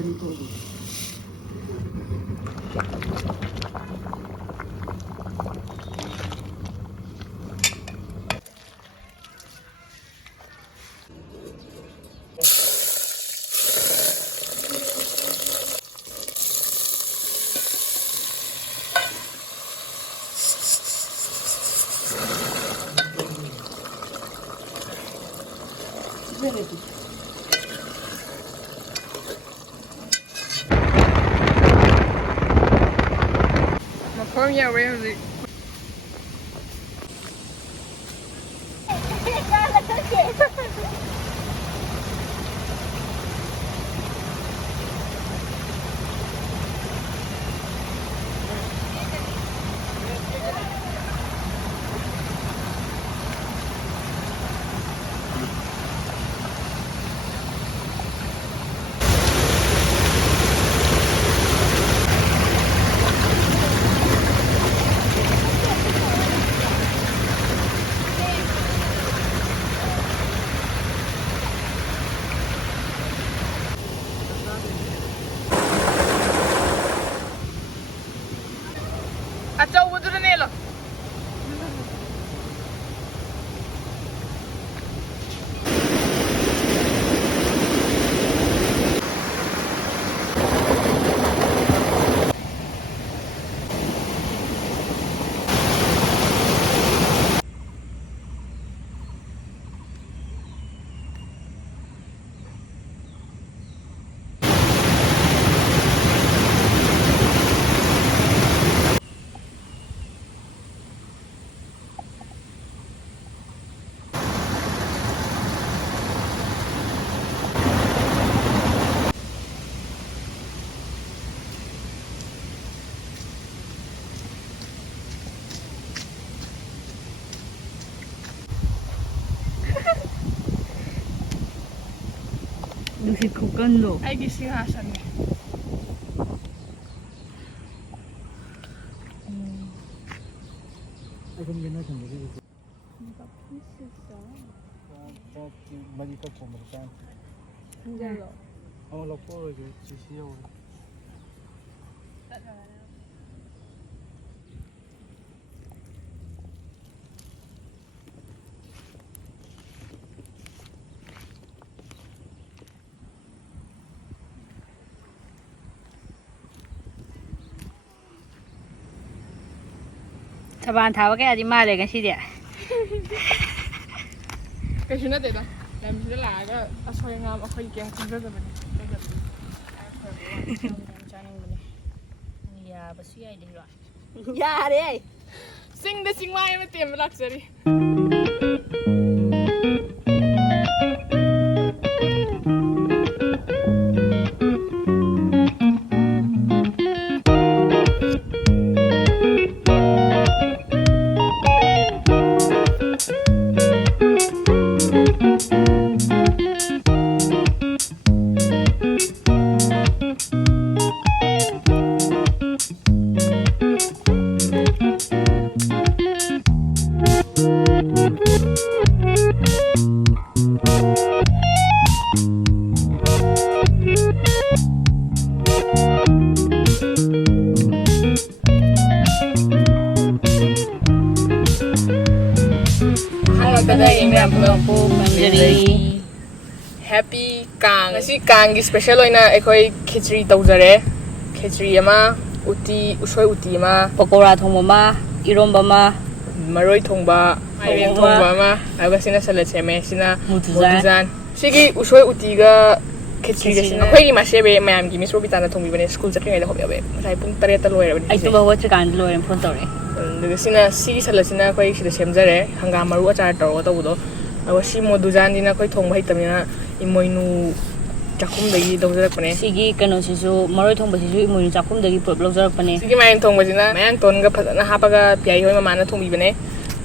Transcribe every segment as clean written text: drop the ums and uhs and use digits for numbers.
ꯇꯥꯗꯅꯤ ꯇꯧꯕ Mafam ya way hꯧzik. ꯑꯆꯧꯕꯗꯨꯅ ꯅꯦꯜꯂꯣ 누시 국간도 ꯑꯩꯒꯤ ꯁꯤꯡꯍꯥꯁꯟꯅꯦ ꯑꯗꯨꯝ ꯌꯦꯟꯅ ꯊꯝꯕꯁꯦ ꯃꯔꯤ ꯈꯛ ꯊꯣꯡꯕꯗ ꯆꯥꯅꯤ ꯍꯟꯖꯜꯂꯣ ꯂꯧꯊꯣꯛꯑꯔꯣꯏꯒꯦ ꯁꯤ ꯌꯧꯔꯦ ꯊꯕꯥꯟ ꯊꯥꯕ ꯀꯌꯥꯗꯤ ꯃꯥꯜꯂꯦ ꯉꯁꯤꯗꯤ ꯀꯩꯁꯨ ꯅꯠꯇꯦꯗ ꯂꯝꯁꯤꯗ ꯂꯥꯛꯑꯒ ꯑꯁꯣꯏ ꯑꯉꯥꯝ ꯑꯩꯈꯣꯏ ꯀꯩꯝ ꯈꯪꯖꯗꯕꯅꯤ ꯆꯥꯅꯤꯡꯕꯅꯦ ꯌꯥꯕꯁꯨ ꯌꯥꯏꯗꯦꯔꯣ ꯌꯥꯔꯦ ꯆꯤꯡꯗ ꯆꯤꯡꯃꯥꯏ ꯑꯃ ꯇꯦꯝꯕ ꯂꯥꯛꯆꯔꯤ Happy Kang. Ngasi Kanggi special oina akhoi khichri taujare. Khichri ama usoi uti ama pakora thongba ma iromba ma maroi thongba iron thongba ama agasina salad seme sina mutuzan. Sigi usoi uti ga khichri ga sina akhoi gi masebe mayam gi misro bitana thongbi bane school chakri da hobe sai pung 3 ta loire bane. Ai to ba watch kan loire phone tore. Daga sina sigi salad sina akhoi sida semjare hangam maru achar tawga tawdo. Awasi moduzan dina akhoi thongba hitamina imoinu chakhumdagi dawjarakpane sigi kano sisu maroi thongba sisu imoinu chakhumdagi prop lawjarakpane sigi mayan thongbajina mayan tonga phadana hapaga pyai hoi mamana thongbibane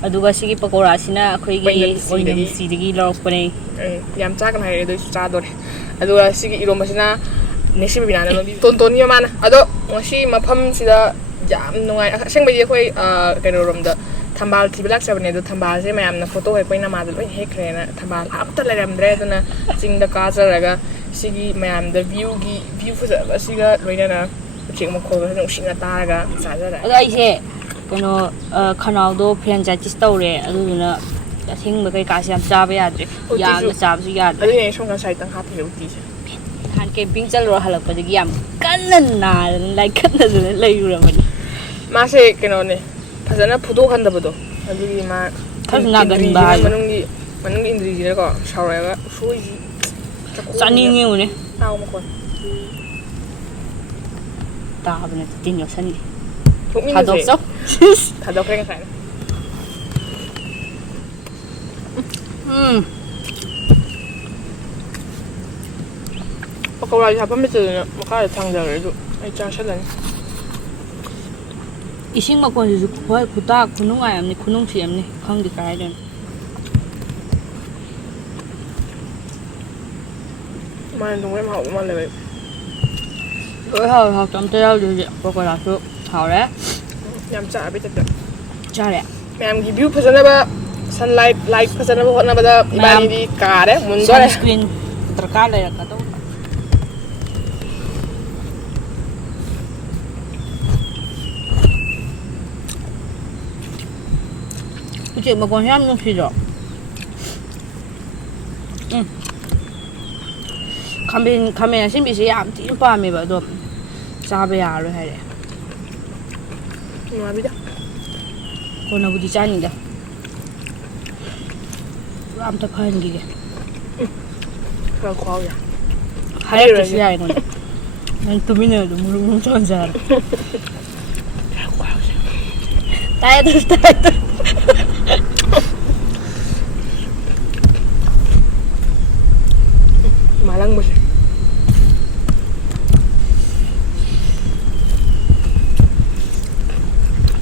aduga sigi pakora sina akhoi gi oinam sidagi lawrakpane yam chakna haire do chadore aduga sigi irombasina nesibi binana no ton yamana ado ngasi mafam sida jam nungai asengbai akhoi kano romda thambal thibelak sabane do thambal se mayam na photo hoi koina ma loi hekrena thambal apta leramdre duna chingda ka jaraga ꯁꯤꯒꯤ ꯃꯌꯥꯝꯗ view ꯐꯖꯕ ꯑꯁꯤꯒ ꯂꯣꯏꯅꯅ ꯎꯆꯦꯛ ꯃꯈꯣꯜꯒ ꯅꯨꯡꯁꯤꯅ ꯇꯥꯔꯒ ꯆꯥꯖꯔꯦ ꯑꯗꯣ ꯑꯩꯁꯦ ꯀꯩꯅꯣ ꯈꯅꯥꯎꯗꯣ ꯐ꯭ꯔꯦꯟꯆꯥꯏꯇꯤꯁ ꯇꯧꯔꯦ ꯑꯗꯨꯗꯨꯅ ꯑꯁꯤꯡꯕ ꯀꯩꯀꯥꯁꯦ ꯌꯥꯝ ꯆꯥꯕ ꯌꯥꯗ꯭ꯔꯦ ꯌꯥꯝꯅ ꯆꯥꯕꯁꯨ ꯌꯥꯗ꯭ꯔꯦ ꯑꯗꯨꯅꯦ ꯑꯩ ꯁꯣꯝ ꯉꯁꯥꯏ ꯇꯪ ꯍꯥꯞꯄꯤꯔꯦ ꯎꯇꯤꯁꯦ ꯅꯍꯥꯟ ꯀꯦꯝꯄꯤꯡ ꯆꯠꯂꯨꯔ ꯍꯜꯂꯛꯄꯗꯒꯤ ꯌꯥꯝ ꯀꯟꯅ ꯅꯥꯗꯅ ꯂꯥꯏꯀꯠꯅꯗꯅ ꯂꯩꯔꯨꯔꯕꯅꯤ ꯃꯥꯁꯦ ꯀꯩꯅꯣꯅꯦ ꯐꯖꯅ ꯐꯨꯗꯣꯛꯍꯟꯗꯕꯗꯣ ꯑꯗꯨꯒꯤ ꯃꯥ ꯈꯔꯁꯨ ꯅꯥꯒꯟꯕ ꯏꯟꯗ꯭ꯔꯤꯁꯤꯅ ꯍꯥꯏꯕ ꯃꯅꯨꯡꯒꯤ ꯏꯟꯗ꯭ꯔꯤꯁꯤꯅꯀꯣ ꯁꯥꯎꯔꯛꯑꯒ ꯎꯁꯣꯏꯁꯤ ꯆꯥꯅꯤꯡꯉꯦ ꯎꯅꯦ ꯇꯥꯎ ꯃꯈꯣꯟ ꯇꯥꯕ ꯅꯠꯇꯦ ꯇꯤꯟ ꯌꯣꯠꯁꯟꯒꯦ ꯊꯣꯛꯃꯤꯟꯅꯁꯦ ꯊꯥꯗꯣꯛꯆꯧ ꯊꯥꯗꯣꯛꯈ꯭ꯔꯦ ꯉꯁꯥꯏꯅ ꯄꯀꯧꯔꯥꯁꯤ ꯍꯥꯞꯄꯝꯕꯗꯨꯗꯅ ꯃꯈꯥꯗ ꯊꯥꯡꯖꯈ꯭ꯔꯦ ꯑꯗꯨ ꯑꯩ ꯆꯥꯁꯤꯜꯂꯅꯤ ꯏꯁꯤꯡ ꯃꯈꯣꯟꯁꯤꯁꯨ ꯍꯣꯏ ꯈꯨꯇꯥꯛ ꯈꯨꯅꯨꯡꯉꯥꯏ ꯑꯃꯅꯤ ꯈꯨꯅꯨꯡꯁꯤ ꯑꯃꯅꯤ ꯈꯪꯗꯦ ꯀꯥꯏꯗꯅꯣ ꯃꯥꯅ ꯅꯨꯡꯉꯥꯏ ꯍꯥꯎꯕ ꯃꯥꯜꯂꯦꯕ ꯂꯣꯏ ꯍꯥꯎꯋꯦ ꯍꯥꯎꯇ ꯑꯝꯇ ꯌꯥꯎꯗꯦ ꯍꯧꯖꯤꯛ ꯄꯀꯣꯔꯥꯁꯨ ꯍꯥꯎꯔꯦ ꯌꯥꯝ ꯆꯥꯕꯩ ꯇꯥꯏꯞꯇ ꯆꯥꯔꯦ ꯃꯌꯥꯝꯒꯤ ꯚ꯭ꯌꯨ ꯐꯖꯅꯕ ꯁꯟꯂꯥꯏꯠ ꯂꯥꯏꯠ ꯐꯖꯅꯕ ꯍꯣꯠꯅꯕꯗ ꯃꯌꯥꯝ ꯏꯕꯥꯅꯤꯗꯤ ꯀꯥꯔꯦ ꯃꯨꯟꯗꯣꯔꯦ ꯁꯟꯁꯀ꯭ꯔꯤꯟ ꯗꯔꯀꯥꯔ ꯂꯩꯔꯛꯀꯗꯧꯕ ꯎꯆꯦꯛ ꯃꯈꯣꯟꯁꯦ ꯌꯥꯝ ꯅꯨꯡꯁꯤꯗ꯭ꯔꯣ ꯈꯥꯃꯦꯟ ꯑꯁꯤꯟꯕꯤꯁꯦ ꯌꯥꯝ ꯊꯤꯅ ꯄꯥꯝꯃꯦꯕ ꯑꯗꯣ ꯆꯥꯕ ꯌꯥꯔꯔꯣꯏ ꯍꯥꯏꯔꯦ ꯅꯨꯡꯉꯥꯏꯕꯤꯗ ꯀꯣꯟꯅꯕꯨꯗꯤ ꯆꯥꯅꯤꯡꯗ ꯄꯨꯔꯥ ꯑꯝꯇ ꯐꯍꯟꯈꯤꯒꯦ ꯈꯔ ꯈꯨꯍꯥꯎ ꯌꯥ ꯍꯥꯏꯔꯛꯇ꯭ꯔꯁꯨ ꯌꯥꯏ ꯑꯩꯉꯣꯟꯗ ꯅꯪ ꯇꯨꯃꯤꯟꯅ ꯑꯗꯨꯝ ꯃꯨꯔꯨꯝ ꯃꯨꯔꯨꯝ ꯆꯣꯟꯖꯔꯦ ꯇꯥꯏ ꯃꯥꯂꯪꯕꯁꯦ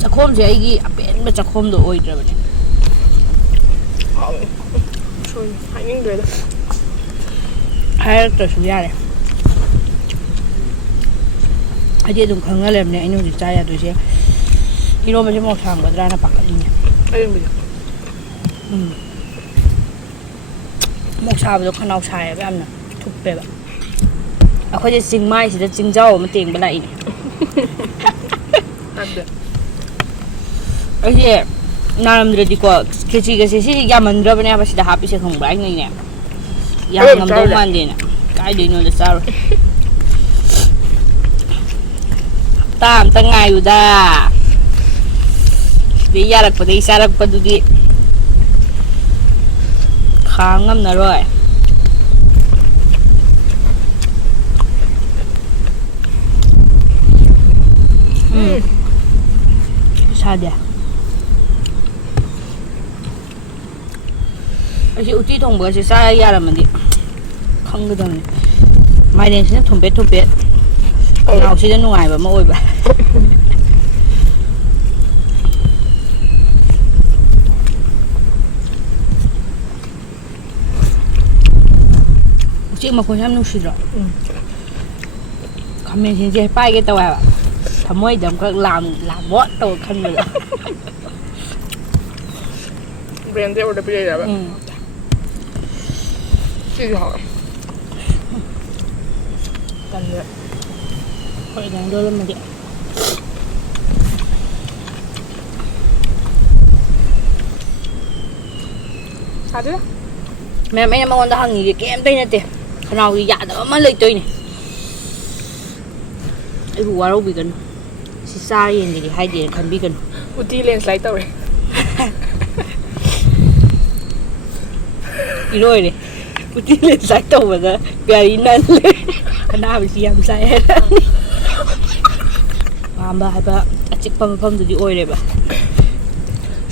ꯆꯥꯛꯈꯣꯝꯁꯦ ꯑꯩꯒꯤ ꯑꯄꯦꯟꯕ ꯆꯥꯛꯈꯣꯝꯗꯣ ꯑꯣꯏꯗ꯭ꯔꯕꯅꯦ ꯍꯥꯎꯋꯦ ꯁꯣꯏꯅꯤ ꯍꯥꯏꯅꯤꯡꯗ꯭ꯔꯦꯗ ꯍꯥꯏꯔꯛꯇ꯭ꯔꯁꯨ ꯌꯥꯔꯦ ꯑꯩꯗꯤ ꯑꯗꯨꯝ ꯈꯪꯉ ꯂꯩꯔꯝꯅꯦ ꯑꯩꯅ ꯍꯧꯖꯤꯛ ꯆꯥ ꯌꯥꯗꯣꯏꯁꯦ ꯏꯔꯣꯝꯕꯁꯦ ꯃꯣꯔꯣꯛ ꯁꯥꯔꯝꯒꯗ꯭ꯔꯥꯅ ꯄꯥꯈꯠꯂꯤꯅꯦ ꯑꯌꯨꯝꯕꯤꯗ ꯃꯣꯔꯣꯛ ꯁꯥꯕꯗꯣ ꯈꯅꯥꯎ ꯁꯥꯏꯌꯦꯕ ꯌꯥꯝꯅ ꯊꯨꯞꯄꯦꯕ ꯑꯩꯈꯣꯏꯁꯦ ꯆꯤꯡꯃꯥꯏꯁꯤꯗ ꯆꯤꯡꯖꯥꯎ ꯑꯃ ꯇꯦꯡꯕ ꯂꯥꯛꯏꯅꯦ ꯅꯠꯇꯦ ꯑꯩꯁꯦ ꯅꯥꯔꯝꯗ꯭ꯔꯗꯤꯀꯣ ꯈꯦꯆꯤꯒꯁꯦ ꯁꯤꯁꯦ ꯌꯥꯝꯃꯟꯗ꯭ꯔꯕꯅꯦꯕ ꯁꯤꯗ ꯍꯥꯞꯄꯤꯁꯦ ꯈꯪꯕ꯭ꯔꯥ ꯑꯩꯅꯅꯦ ꯌꯥꯝ ꯉꯝꯗꯧ ꯃꯥꯟꯗꯦꯅ ꯀꯥꯏꯗꯩꯅꯣꯗ ꯆꯥꯔꯣꯏ ꯍꯞꯇꯥ ꯑꯝꯇ ꯉꯥꯏꯌꯨꯗ ꯁꯤꯗꯩ ꯌꯥꯔꯛꯄꯗꯩ ꯆꯥꯔꯛꯄꯗꯨꯗꯤ ꯈꯥꯡ ꯉꯝꯅꯔꯣꯏ ꯁꯥꯗꯦ ꯑꯩꯁꯦ ꯎꯇꯤ ꯊꯣꯡꯕꯒꯁꯦ ꯆꯥ ꯌꯥꯔꯝꯃꯗꯤ ꯈꯪꯒꯗꯕꯅꯤ ꯃꯥꯏꯔꯦꯟꯁꯤꯅ ꯊꯨꯝꯄꯦꯠ ꯊꯨꯝꯄꯦꯠ ꯈꯅꯥꯎꯁꯤꯗ ꯅꯨꯡꯉꯥꯏꯕ ꯑꯃ ꯑꯣꯏꯕ ꯎꯆꯦꯛ ꯃꯈꯣꯟ ꯌꯥꯝ ꯅꯨꯡꯁꯤꯗ꯭ꯔꯣ ꯈꯥꯃꯦꯟꯁꯤꯡꯁꯦ ꯄꯥꯏꯒꯦ ꯇꯧꯋꯦꯕ ꯊꯃꯣꯏꯗ ꯑꯃꯈꯛ ꯂꯥꯝꯃꯣꯠ ꯇꯧ ꯈꯟꯕꯗꯣ ꯕ꯭ꯔꯦꯟꯗꯤ ꯑꯣꯔꯗ ꯄꯤꯔꯛꯏꯔꯕ ꯁꯤꯁꯨ ꯍꯥꯎꯋꯦ ꯇꯜꯂꯦ ꯍꯣꯏ ꯅꯪ ꯂꯣꯜꯂꯝꯃꯗꯤ ꯁꯥꯗꯦꯗ ꯃꯦꯝ ꯑꯩꯅ ꯃꯉꯣꯟꯗ ꯍꯪꯉꯤꯁꯦ ꯀꯩꯝꯇ ꯅꯠꯇꯦ ꯈꯅꯥꯎꯒꯤ ꯌꯥꯗꯕ ꯑꯃ ꯂꯩꯇꯣꯏꯅꯦ ꯑꯩꯕꯨ ꯋꯥꯔꯧꯕꯤꯒꯅꯨ ꯁꯤ ꯆꯥꯔ ꯌꯦꯡꯒꯦꯗꯤ ꯍꯥꯏꯗꯦꯅ ꯈꯟꯕꯤꯒꯅꯨ ꯎꯇꯤ ꯂꯦꯟꯁ꯭ꯂꯥꯏꯠ ꯇꯧꯔꯦ ꯏꯔꯣꯏꯔꯦ ꯎꯇꯤ ꯂꯦꯟꯁ꯭ꯂꯥꯏꯠ ꯇꯧꯕꯗ ꯒꯥꯔꯤ ꯅꯜꯂꯦ ꯑꯅꯥꯕꯁꯤ ꯌꯥꯝ ꯆꯥꯏ ꯍꯥꯏꯔꯛꯑꯅꯤ ꯄꯥꯝꯕ ꯍꯥꯏꯕ ꯑꯆꯤꯛꯄ ꯃꯐꯝꯗꯨꯗꯤ ꯑꯣꯏꯔꯦꯕ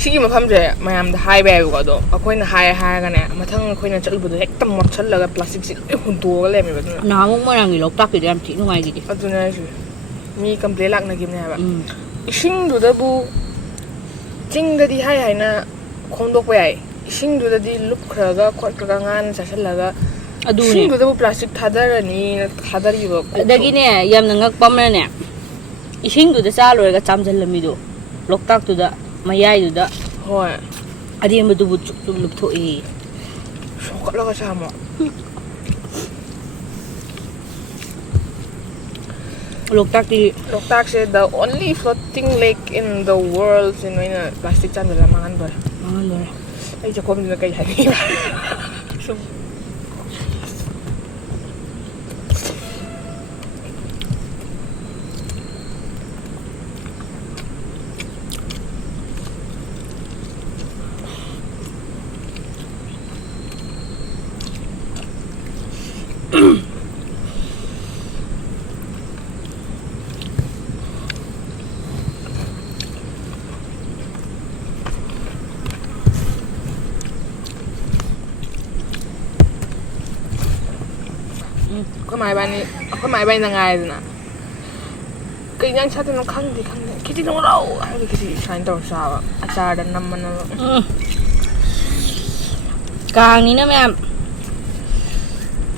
ꯁꯤꯒꯤ ꯃꯐꯝꯁꯦ ꯃꯌꯥꯝꯗ ꯍꯥꯏꯕ ꯌꯥꯏꯕꯀꯣ ꯑꯗꯣ ꯑꯩꯈꯣꯏꯅ ꯍꯥꯏꯔꯒꯅꯦ ꯃꯊꯪ ꯑꯩꯈꯣꯏꯅ ꯆꯠꯂꯨꯕꯗꯣ ꯍꯦꯛꯇ ꯃꯣꯠꯁꯜꯂꯒ ꯄ꯭ꯂꯥꯁꯇꯤꯛꯁꯤ ꯂꯣꯏ ꯍꯨꯟꯇꯣꯛꯑꯒ ꯂꯩꯔꯝꯃꯦꯕ ꯑꯗꯨꯅ ꯅꯍꯥꯟꯃꯨꯛ ꯃꯣꯏꯔꯥꯡꯒꯤ ꯂꯣꯛꯇꯥꯛꯀꯤꯗꯣ ꯌꯥꯝ ꯊꯤ ꯅꯨꯡꯉꯥꯏꯈꯤꯗꯦ ꯑꯗꯨꯅ ꯑꯩꯁꯨ ꯃꯤ ꯀꯝꯄ꯭ꯂꯦꯟ ꯂꯥꯛꯅꯈꯤꯕꯅꯦ ꯍꯥꯏꯕ ꯏꯁꯤꯡꯗꯨꯗꯕꯨ ꯆꯤꯡꯗꯗꯤ ꯍꯥꯏꯅ ꯈꯣꯝꯗꯣꯛꯄ ꯌꯥꯏ ꯏꯁꯤꯡꯗꯨꯗꯗꯤ ꯂꯨꯞꯈ꯭ꯔꯒ ꯈꯣꯠꯈ꯭ꯔꯒ ꯉꯥꯅ ꯆꯥꯁꯤꯜꯂꯒ ꯑꯗꯨꯅꯦ ꯏꯁꯤꯡꯗꯨꯗꯕꯨ ꯄ꯭ꯂꯥꯁꯇꯤꯛ ꯊꯥꯗꯔꯅꯤꯅ ꯊꯥꯗꯔꯤꯕ ꯑꯗꯒꯤꯅꯦ ꯌꯥꯝꯅ ꯉꯛꯄ ꯑꯃꯅꯅꯦ ꯏꯁꯤꯡꯗꯨꯗ ꯆꯥ ꯂꯣꯏꯔꯒ ꯆꯥꯝꯁꯤꯜꯂꯝꯃꯤꯗꯣ ꯂꯣꯛꯇꯥꯛꯇꯨꯗ ꯃꯌꯥꯏꯗꯨꯗ ꯍꯣꯏ ꯑꯔꯦꯝꯕꯗꯨꯕꯨ ꯆꯨꯞ ꯆꯨꯞ ꯂꯨꯞꯊꯣꯛꯏ ꯁꯣꯛꯀꯠꯂꯒ ꯆꯥꯃꯣ ꯂꯣꯛꯇꯥꯛꯇꯤ ꯂꯣꯛꯇꯥꯛꯁꯦ the only floating lake in the world ꯁꯤ ꯅꯣꯏꯅ ꯄ꯭ꯂꯥꯁꯇꯤꯛ ꯆꯥꯟꯗꯅ ꯃꯥꯡꯍꯟꯗꯣꯔꯦ ꯃꯥꯡꯍꯟꯗꯣꯔꯦ ꯑꯩ ꯆꯥꯛꯈꯣꯝꯁꯤꯅ ꯀꯩ ꯍꯥꯏꯅꯤꯡꯉꯤꯕ ꯁꯨꯝ ꯑꯩꯈꯣꯏ ꯃꯥ ꯏꯕꯥꯅꯤꯅ ꯉꯥꯏꯗꯅ ꯀꯩ ꯏꯟꯖꯥꯡ ꯆꯥꯗꯣꯏꯅꯣ ꯈꯪꯗꯦ ꯈꯦꯆꯤ ꯊꯣꯡꯉ ꯂꯥꯛꯑꯣ ꯍꯥꯏꯕꯗꯤ ꯈꯦꯆꯤ ꯁꯨꯃꯥꯏꯅ ꯇꯧꯔ ꯆꯥꯕ ꯑꯆꯥꯔꯗ ꯅꯝꯃ ꯀꯥꯡꯅꯤꯅ ꯃꯌꯥꯝ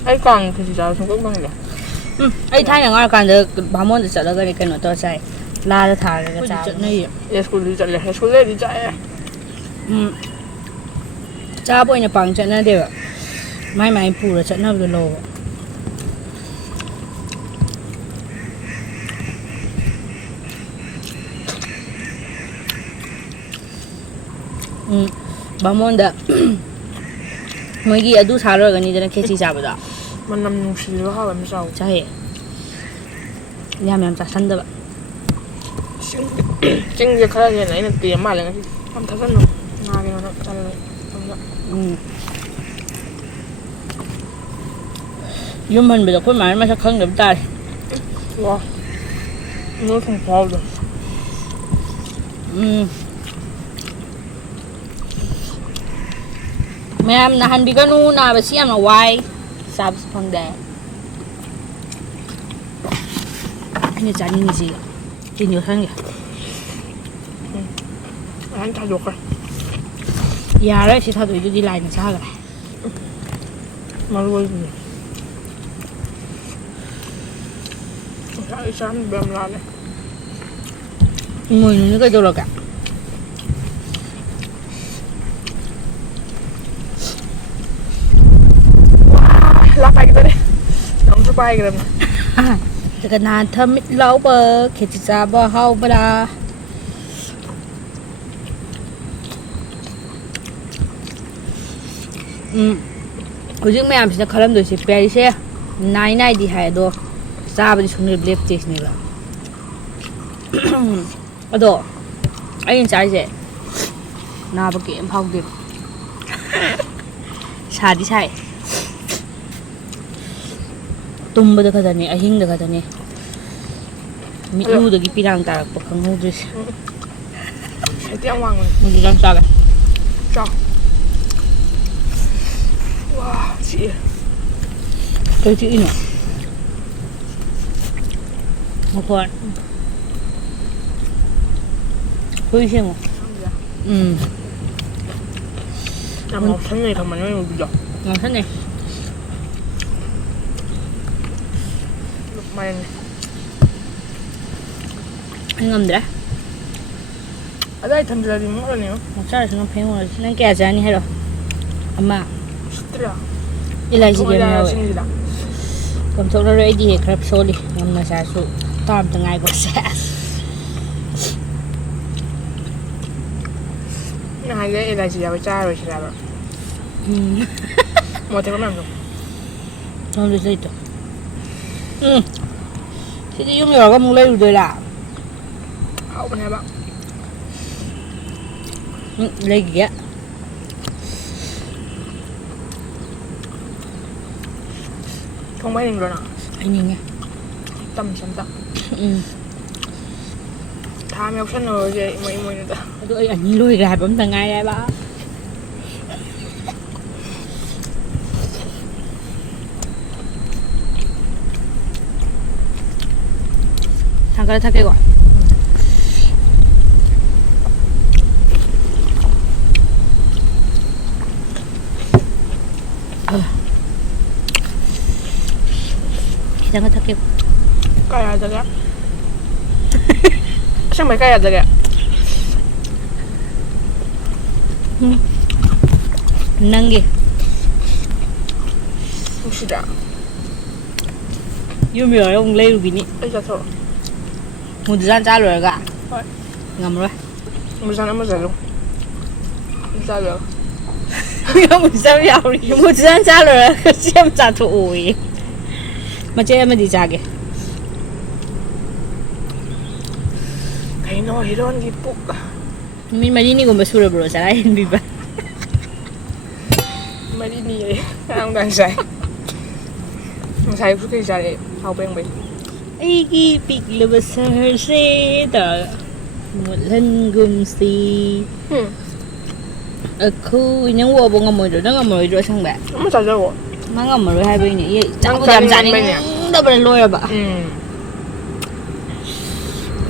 ꯑꯩ ꯀꯥꯡ ꯈꯦꯆꯤ ꯆꯥꯕ ꯁꯨꯡꯐꯪ ꯐꯪꯗꯦ ꯑꯩ ꯊꯥꯏꯅ ꯉꯥꯎꯔꯀꯥꯟꯗ ꯚꯥꯃꯣꯟꯗ ꯆꯠꯂꯒꯅꯦ ꯀꯩꯅꯣ ꯇꯧꯔ ꯆꯥꯏ ꯂꯥꯗ ꯊꯥꯔꯒ ꯆꯠꯅꯩꯌꯦ ꯁ꯭ꯀꯨꯜꯗꯤ ꯆꯠꯂꯦ ꯁ꯭ꯀꯨꯜꯗꯗꯤ ꯆꯥꯏꯑꯦ ꯆꯥꯕ ꯑꯣꯏꯅ ꯄꯥꯡ ꯆꯠꯅꯗꯦꯕ ꯃꯥꯏ ꯃꯥꯏ ꯄꯨꯔ ꯆꯠꯅꯕꯗꯣ ꯂꯧꯕ ꯕꯥꯃꯣꯟꯗ ꯃꯣꯏꯒꯤ ꯑꯗꯨ ꯁꯥ ꯂꯣꯏꯔꯒꯅꯤꯗꯅ ꯈꯦꯆꯤ ꯆꯥꯕꯗꯣ ꯃꯅꯝ ꯅꯨꯡꯁꯤꯕ ꯍꯥꯎꯕ ꯑꯃ ꯆꯥꯎ ꯆꯥꯏꯌꯦ ꯌꯥꯝ ꯆꯥꯁꯟꯗꯕ ꯆꯤꯡꯁꯦ ꯈꯔ ꯍꯦꯟꯅ ꯑꯩꯅ ꯇꯦꯝ ꯃꯥꯜꯂꯦ ꯉꯁꯤ ꯌꯥꯝ ꯊꯥꯖꯟꯅꯨ ꯅꯥꯒꯤꯅꯣ ꯅꯪ ꯆꯜꯂ ꯌꯨꯝ ꯍꯟꯕꯗ ꯑꯩꯈꯣꯏ ꯃꯥꯅ ꯃꯁꯛ ꯈꯪꯗꯕ ꯇꯥꯔꯦ ꯋꯥ ꯅꯣꯏ ꯊꯨꯝ ꯐꯥꯎꯗꯣ ꯃꯌꯥꯝ ꯅꯥꯍꯟꯕꯤꯒꯅꯨ ꯅꯥꯕꯁꯤ ꯌꯥꯝꯅ ꯋꯥꯏ ꯆꯥꯕꯁꯨ ꯐꯪꯗꯦ ꯑꯩꯅ ꯆꯥꯅꯤꯡꯉꯤꯁꯤ ꯆꯤꯅꯤ ꯌꯣꯠꯁꯟꯒꯦ ꯑꯩꯅ ꯊꯥꯗꯣꯛꯈ꯭ꯔꯦ ꯌꯥꯔꯣꯏ ꯁꯤ ꯊꯥꯗꯣꯛꯏꯗꯨꯗꯤ ꯂꯥꯏꯅ ꯆꯥꯈ꯭ꯔꯦ ꯃꯔꯨ ꯑꯣꯏꯕꯅꯤ ꯉꯁꯥꯏ ꯆꯥꯔꯝꯕ ꯌꯥꯝ ꯂꯥꯜꯂꯦ ꯏꯃꯣꯏꯅꯨꯅ ꯀꯩꯗꯧꯔꯒꯦ ꯂꯥꯛꯄꯥꯏꯒꯗꯣꯔꯦ ꯅꯪꯁꯨ ꯄꯥꯏꯈ꯭ꯔꯕꯅꯤ ꯖꯒꯟꯅꯥꯊ ꯃꯤꯠ ꯂꯥꯎꯕ ꯈꯦꯆꯤ ꯆꯥꯕ ꯍꯥꯎꯕ꯭ꯔꯥ ꯍꯧꯖꯤꯛ ꯃꯌꯥꯝꯁꯤꯅ ꯈꯜꯂꯝꯗꯣꯏꯁꯦ ꯄꯦꯔꯤꯁꯦ ꯅꯥꯏꯗꯤ ꯍꯥꯏ ꯑꯗꯣ ꯆꯥꯕꯗꯤ ꯁꯨꯡꯂꯦꯞ ꯂꯦꯞꯇꯦ ꯁꯤꯅꯦꯕ ꯑꯗꯣ ꯑꯩꯅ ꯆꯥꯔꯤꯁꯦ ꯅꯥꯕ ꯀꯩꯝ ꯐꯥꯎꯗꯦꯕ ꯁꯥꯗꯤ ꯁꯥꯏ ꯇꯨꯝꯕꯗ ꯈꯛꯇꯅꯦ ꯑꯍꯤꯡꯗ ꯈꯛꯇꯅꯦ ꯃꯤꯠꯂꯨꯗꯒꯤ ꯄꯤꯔꯥꯡ ꯇꯥꯔꯛꯄ ꯈꯪꯍꯧꯗ꯭ꯔꯤꯁꯦ ꯍꯥꯏꯗꯤ ꯌꯥꯝ ꯋꯥꯡꯕꯅꯤ ꯃꯗꯨ ꯌꯥꯝ ꯆꯥꯒꯦ ꯆꯥꯎ ꯋꯥ ꯆꯤꯛꯑꯦ ꯀꯩ ꯆꯤꯛꯏꯅꯣ ꯃꯈꯣꯟ ꯍꯨꯏ ꯁꯦꯡꯉꯣ ꯌꯥꯝ ꯉꯥꯎꯁꯟꯅꯩ ꯈꯪꯕ ꯅꯣꯏ ꯎꯕꯤꯗꯣ ꯉꯥꯎꯁꯟꯅꯦ ꯃꯥꯏꯅꯦ ꯑꯩ ꯉꯝꯗ꯭ꯔꯦ ꯑꯗꯥꯏ ꯊꯝꯖꯤꯜꯂꯗꯤ ꯃꯣꯠꯂꯅꯤ ꯃꯆꯥꯁꯤꯅ ꯐꯦꯡꯉꯨꯔꯁꯤ ꯅꯪ ꯀꯌꯥ ꯆꯥꯅꯤ ꯍꯥꯏꯔꯣ ꯑꯃ ꯁꯤꯠꯇ꯭ꯔꯥ ꯏꯂꯥꯏꯆꯤ ꯀꯌꯥꯝ ꯌꯥꯎꯋꯦ ꯁꯤꯡꯁꯤꯗ ꯀꯝꯊꯣꯛꯅꯔꯣꯏ ꯑꯩꯗꯤ ꯍꯦꯛ ꯈꯔ ꯁꯣꯜꯂꯤ ꯉꯝꯅ ꯆꯥꯔꯁꯨ ꯇꯥꯝꯇ ꯉꯥꯏꯀꯣ ꯁꯦꯁ ꯅꯪ ꯍꯥꯏꯁꯦ ꯑꯦꯂꯥꯏꯆꯤ ꯌꯥꯎꯕ ꯆꯥꯔꯔꯣꯏꯁꯤꯔꯕ ꯃꯣꯠꯇꯦꯀꯣ ꯃꯌꯥꯝꯗꯣ ꯅꯪꯗꯨꯁꯨ ꯂꯩꯇꯣ ꯁꯤꯗꯤ ꯌꯨꯝ ꯌꯧꯔꯒ ꯑꯃꯨꯛ ꯂꯩꯔꯨꯗꯣꯏꯔꯥ ꯍꯥꯎꯕꯅꯦ ꯍꯥꯏꯕ ꯂꯩꯈꯤꯒꯦ ꯊꯣꯡꯕ ꯍꯩꯅꯤꯡꯕ꯭ꯔꯣ ꯅꯪ ꯍꯩꯅꯤꯡꯉꯦ ꯇꯝꯁꯦ ꯑꯝꯇ ꯊꯥ ꯑꯃ ꯌꯥꯎꯁꯟꯅꯔꯨꯔꯁꯦ ꯏꯃꯣꯏꯅꯨꯗ ꯑꯗꯨ ꯑꯩ ꯑꯅꯤ ꯂꯣꯏꯈ꯭ꯔꯦ ꯍꯥꯏꯕ ꯑꯝꯇ ꯉꯥꯏꯔꯦ ꯍꯥꯏꯕ ꯊꯥꯡꯀꯠꯂ ꯊꯛꯀꯦꯀꯣ ꯈꯤꯇꯪꯒ ꯊꯛꯀꯦꯀꯣ ꯀꯥꯏ ꯌꯥꯗꯒꯦ ꯑꯁꯦꯡꯕꯩ ꯀꯥꯏ ꯌꯥꯗꯒꯦ ꯅꯪꯒꯤ ꯅꯨꯡꯁꯤꯗ꯭ꯔꯥ ꯌꯨꯝ ꯌꯧꯔꯒ ꯑꯃꯨꯛ ꯂꯩꯔꯨꯕꯤꯅꯤ ꯑꯩ ꯆꯠꯊꯣꯔꯛꯑꯣ 무드산 잘라가 ngamrồi một giờ nó một giờ luôn một giờ được không sao nhau đi 무드산 잘라 시험 자투 오이 mà chơi mà đi ra kìa cái nồi đó đi bụng mình mà đi ni cũng phải sửa bro sao lại bị vậy mà đi đi đấy không đang say không say chút cái say hao beng bị Aiki piglabasar se da mulan gumsi aku inyang wo bo ngamoy do ngamoy do sang ba không sao đâu ma ngamoy hai bên ni Nang aku jam janin janin ba niya? da ba loya ba ừ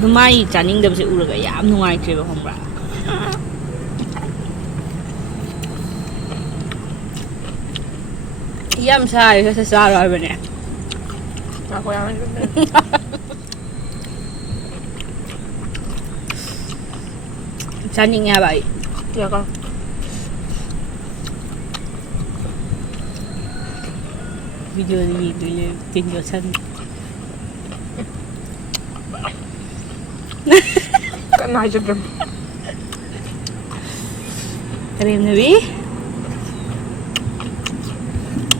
dumai janin da se uraga yam nungai tre ba hombra yam sai sa sa ra ba ne aku yang janin ya ba ya con video ni dulu tinggal san cái này cho đừng Karim Nabi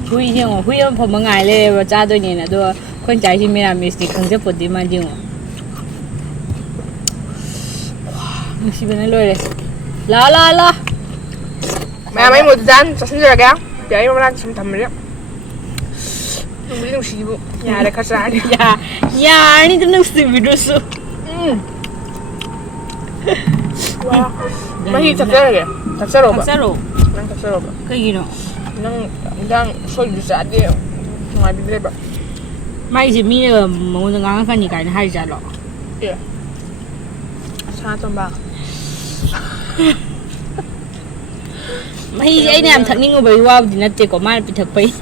Hui hiang hui am phom ngai le ba cha doi ni na do khon chai si mera miss ni khang je pot di ma jing Mesti benar loi le la mẹ mấy một gian cho xin rồi kìa vậy mà đang xong thầm đấy không biết đâu xí bộ nhà đây khách sạn ya ni tu nak si video su wow mà hi thật ra kìa thật ra rồi Saro đang thật ra rồi kai gino đang sôi được giá đi ngoài bên đây bạn mai ji mi ne mo na ngang kan ni kai na hai ja lo kìa xa tầm ba mai ji ai nam thak ni ngo bai wa di na te ko ma pi thak pai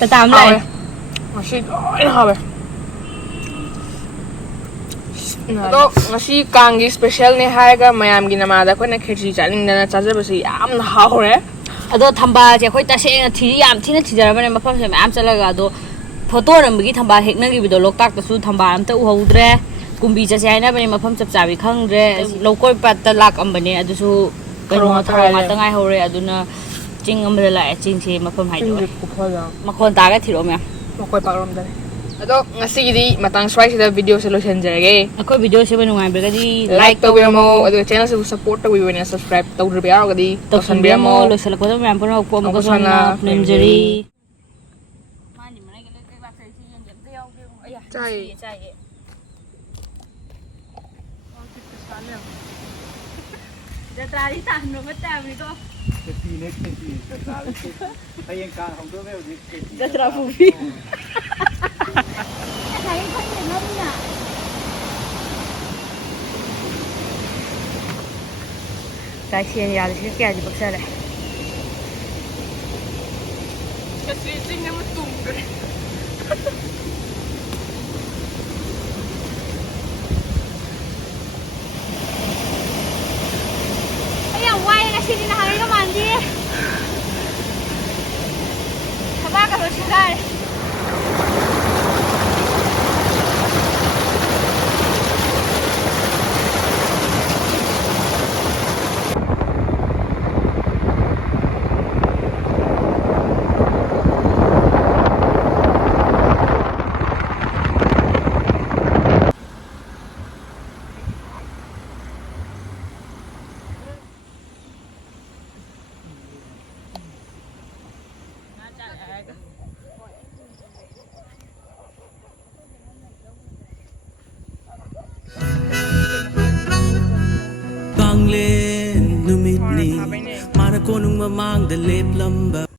ta tam lai mà xí ôi hả vậy đó ngasi kangi special ne haiga mayam gi namada ko na khechi chaling na chajar basi am na haure ado thamba je khoi ta se na thi yam thina thi jar bane mafam se am chalaga ado photo ram gi thamba hekna gi bido loktak ta su thamba am ta u hodre kumbi cha se na bane mafam chap chawi khangre lokoi pat ta lak am bane adu su kano thara ma ta ngai hore aduna ching am la ching se mafam hai do makon ta ga thiro me makoi pakrom dare ado ngasi gi matang swai sida video solution jarage akoi video se banu ngai berga di like to bemo ado channel se support to bene subscribe to rubia ga di to san bemo lo sala ko me am pon ko mo ko sana nimjeri mani mana ge le ba sai si yang jam te yaw ge aya chai Jatari tan no mata mi ko cái phi nét cái phi cái sao cái yên càng không có mấy cái Jatra Fufi Thấy không thể ngâm nhỉ? Dai sien ya de ke aji baksa le kasi ching na matung Ay, quay kasi dinahari naman di. Sabaka ro siya. Bang lên numit ni Mara ko nung mamang the lip lumber